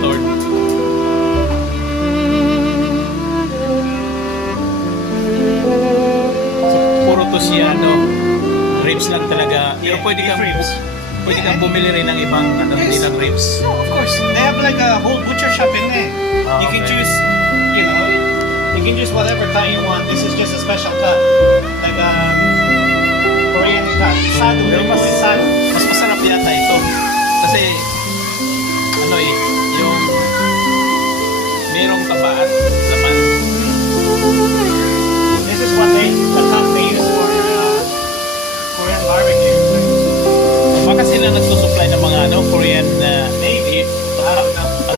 monitor. So, puro to siya, ribs lang talaga. Pero pwede kang bumili rin ng ibang hindi lang ribs. No, of course. They have like a whole butcher shop in there. You can Okay. choose, you can choose whatever cut you want. This is just a special cut. Like Korean cut. Sado. Pero They call it sado. mas masarap yata ito. Kasi,